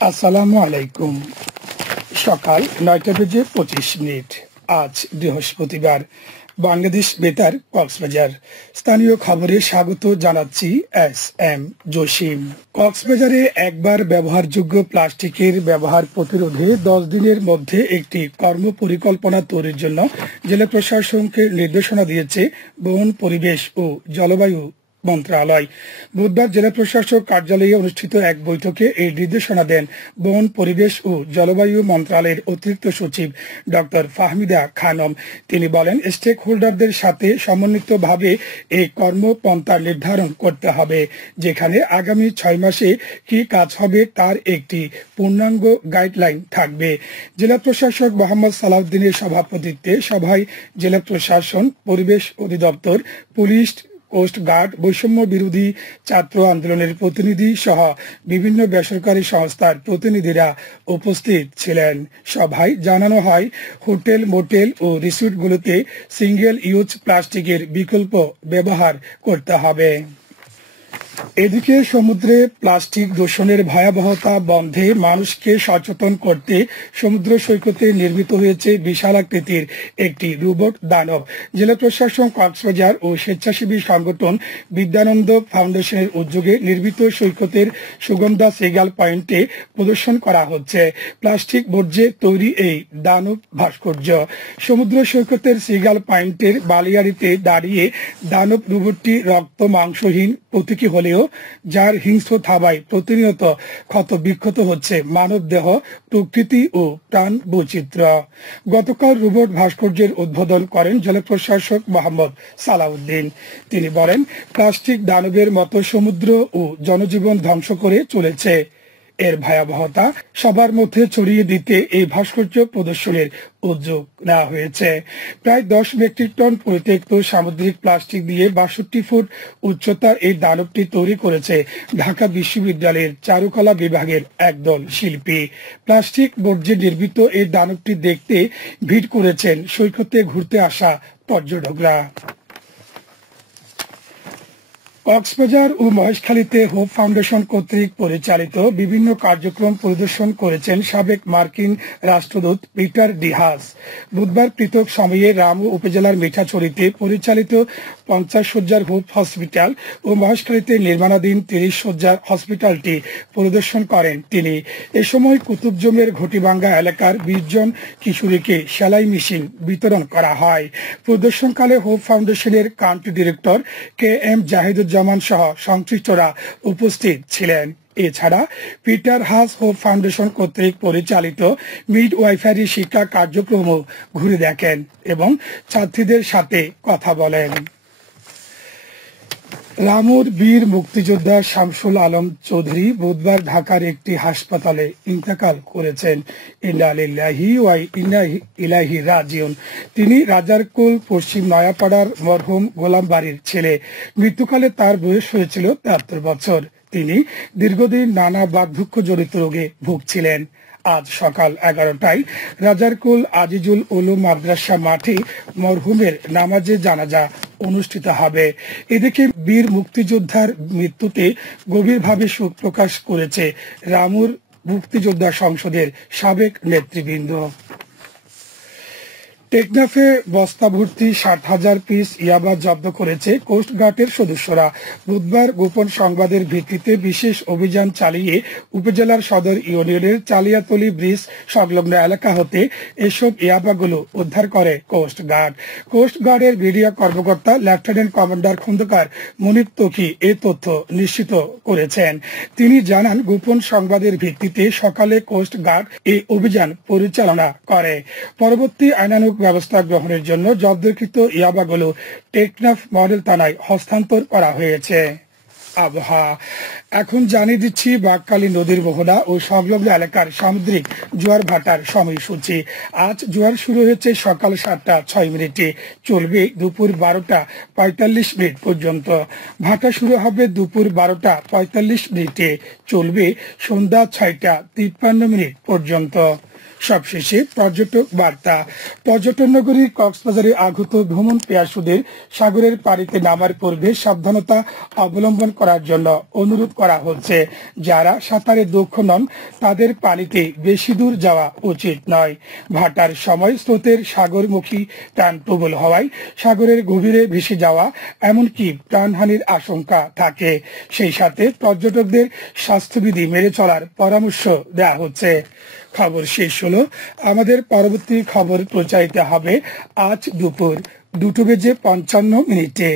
আসসালামু আলাইকুম। সকাল ৯টা বেজে ২৫ মিনিট। আজ বৃহস্পতিবার। বাংলাদেশ বেতার কক্সবাজার। স্থানীয় খবরে স্বাগত জানাচ্ছি এস এম জসিম। কক্সবাজারে একবার ব্যবহারযোগ্য প্লাস্টিকের ব্যবহার প্রতিরোধে ১০ দিনের মধ্যে একটি কর্মপরিকল্পনা তৈরির জন্য জেলা প্রশাসনকে নির্দেশনা দিয়েছে বন, পরিবেশ ও জলবায়ু মন্ত্রণালয়। বুধবার জেলা প্রশাসক কার্যালয়ে অনুষ্ঠিত এক বৈঠকে এই নির্দেশনা দেন বন, পরিবেশ ও জলবায়ু মন্ত্রণালয়ের অতিরিক্ত সচিব ডক্টর ফাহমিদা খানম। তিনি বলেন, স্টেক হোল্ডারদের সাথে সমন্বিতভাবে এই কর্মপন্থা নির্ধারণ করতে হবে, যেখানে আগামী ৬ মাসে কি কাজ হবে তার একটি পূর্ণাঙ্গ গাইডলাইন থাকবে। জেলা প্রশাসক মোহাম্মদ সালাউদ্দিনের সভাপতিত্বে সভায় জেলা প্রশাসন, পরিবেশ অধিদপ্তর, পুলিশ, কোস্ট গার্ড, বৈষম্য বিরোধী ছাত্র আন্দোলনের প্রতিনিধি সহ বিভিন্ন বেসরকারি সংস্থার প্রতিনিধিরা উপস্থিত ছিলেন। সভায় জানানো হয়, হোটেল, মোটেল ও রিসোর্টগুলোতে সিঙ্গেল ইউজ প্লাস্টিকের বিকল্প ব্যবহার করতে হবে। এদিকে সমুদ্রে প্লাস্টিক দূষণের ভয়াবহতা বন্ধে মানুষকে সচেতন করতে সমুদ্র সৈকতে নির্মিত হয়েছে বিশালাকৃতির একটি রোবট দানব। জেলা প্রশাসন, কক্সবাজার ও স্বেচ্ছাসেবী সংগঠন বিদ্যানন্দ ফাউন্ডেশনের উদ্যোগে নির্মিত সৈকতের সুগন্ধা সিগাল পয়েন্টে প্রদর্শন করা হচ্ছে প্লাস্টিক বর্জ্যে তৈরি এই দানব ভাস্কর্য। সমুদ্র সৈকতের সিগাল পয়েন্টের বালিয়াড়িতে দাঁড়িয়ে দানব রোবটটি রক্ত মাংসহীন প্রতীকী হলেও যার হিংস্র থাবায় প্রতিনিয়ত ক্ষত বিক্ষত হচ্ছে মানব দেহ, প্রকৃতি ও প্রাণ বৈচিত্র্য। গতকাল রোবট ভাস্কর্যের উদ্বোধন করেন জেলা প্রশাসক মোহাম্মদ সালাউদ্দিন। তিনি বলেন, প্লাস্টিক দানবের মতো সমুদ্র ও জনজীবন ধ্বংস করে চলেছে। এর ভয়াবহতা সবার মধ্যে ছড়িয়ে দিতে এই ভাস্কর্য প্রদর্শনের উদ্যোগ নেওয়া হয়েছে। প্রায় ১০ মেট্রিক টন পরিত্যক্ত সামুদ্রিক প্লাস্টিক দিয়ে ৬২ ফুট উচ্চতার এই দানবটি তৈরি করেছে ঢাকা বিশ্ববিদ্যালয়ের চারুকলা বিভাগের একদল শিল্পী। প্লাস্টিক বর্জ্যে নির্মিত এই দানবটি দেখতে ভিড় করেছেন সৈকতে ঘুরতে আসা পর্যটকরা। কক্সবাজার ও মহেশখালীতে হোপ ফাউন্ডেশন কর্তৃক পরিচালিত বিভিন্ন কার্যক্রম পরিদর্শন করেছেন সাবেক মার্কিন রাষ্ট্রদূত পিটার ডি হাস। বুধবার পৃথক সময়ে রামু উপজেলার মিঠাছড়িতে পরিচালিত ৫০ শয্যার হোপ হসপিটাল ও মহেশখালীতে নির্মাণাধীন ৩০ শয্যার হসপিটালটি পরিদর্শন করেন তিনি। এ সময় কুতুবজমের ঘটিবাঙ্গা এলাকার ২০ জন কিশোরীকে সেলাই মেশিন বিতরণ করা হয়। পরিদর্শনকালে হোপ ফাউন্ডেশনের country director K M Zahiduzzaman সহ সংশ্লিষ্টরা উপস্থিত ছিলেন। এছাড়া পিটার হাস হোপ ফাউন্ডেশন কর্তৃক পরিচালিত মিডওয়াইফারি শিক্ষা কার্যক্রমও ঘুরে দেখেন এবং ছাত্রীদের সাথে কথা বলেন। রামুর বীর মুক্তিযোদ্ধা শামসুল আলম চৌধুরী বুধবার ঢাকার একটি হাসপাতালে ইন্তেকাল করেছেন। ইন্না লিল্লাহি ওয়া ইন্না ইলাইহি রাজিউন। তিনি রাজারকুল পশ্চিম নয়াপাড়ার মরহুম গোলাম বাড়ির ছেলে। মৃত্যুকালে তার বয়স হয়েছিল ৭৩ বছর। তিনি দীর্ঘদিন নানা বার্ধক্য জনিত রোগে ভুগছিলেন। আজ সকাল ১১টায় রাজারকুল আজিজুল উলুম মাদ্রাসা মাঠে মরহুমের নামাজে জানাজা অনুষ্ঠিত হবে। এদিকে বীর মুক্তিযোদ্ধার মৃত্যুতে গভীরভাবে শোক প্রকাশ করেছে রামুর মুক্তিযোদ্ধা সংসদের সাবেক নেতৃবৃন্দ। টেকনাফে বস্তা ভর্তি ৬০,০০০ পিস ইয়াবা জব্দ করেছে কোস্টগার্ডের সদস্যরা। বুধবার গোপন সংবাদের ভিত্তিতে বিশেষ অভিযান চালিয়ে উপজেলার সদর ইউনিয়নের চালিয়াতলী ব্রিজ সংলগ্ন এলাকা হতে এসব ইয়াবাগুলো উদ্ধার করে কোস্টগার্ড। কোস্টগার্ডের মিডিয়া কর্মকর্তা লেফটেন্যান্ট কমান্ডার খন্দকার মুনির তকি এ তথ্য নিশ্চিত করেছেন। তিনি জানান, গোপন সংবাদের ভিত্তিতে সকালে কোস্টগার্ড এই অভিযান পরিচালনা করে। পরবর্তী আইনানুগ ব্যবস্থা গ্রহণের জন্য জব্দকৃত ইয়াবাগুলো টেকনাফ মডেল থানায় হস্তান্তর করা হয়েছে। আবহাওয়া এখন জানিয়ে দিচ্ছি বাঁকখালী নদীর মোহনা ও সংলগ্ন এলাকার সামুদ্রিক জোয়ার ভাটার সময়সূচি। আজ জোয়ার শুরু হয়েছে সকাল ৭টা ৬ মিনিটে, চলবে দুপুর ১২টা ৪৫ মিনিট পর্যন্ত। ভাটা শুরু হবে দুপুর ১২টা ৪৫ মিনিটে, চলবে সন্ধ্যা ৬টা ৫৩ মিনিট পর্যন্ত। সবশেষে পর্যটক বার্তা। পর্যটন নগরী কক্সবাজারে আগত ভ্রমণ পিয়াসুদের সাগরের পানিতে নামার পূর্বে সাবধানতা অবলম্বন করার জন্য অনুরোধ করা হচ্ছে। যারা সাঁতারে দক্ষ নন তাদের পানিতে বেশি দূর যাওয়া উচিত নয়। ভাটার সময় স্রোতের সাগরমুখী টান প্রবল হওয়ায় সাগরের গভীরে ভেসে যাওয়া এমনকি প্রাণহানির আশঙ্কা থাকে। সেই সাথে পর্যটকদের স্বাস্থ্যবিধি মেনে চলার পরামর্শ দেওয়া হচ্ছে। খবর শেষ হলো। আমাদের পরবর্তী খবর প্রচারিত হবে আজ দুপুর 2:55 মিনিটে।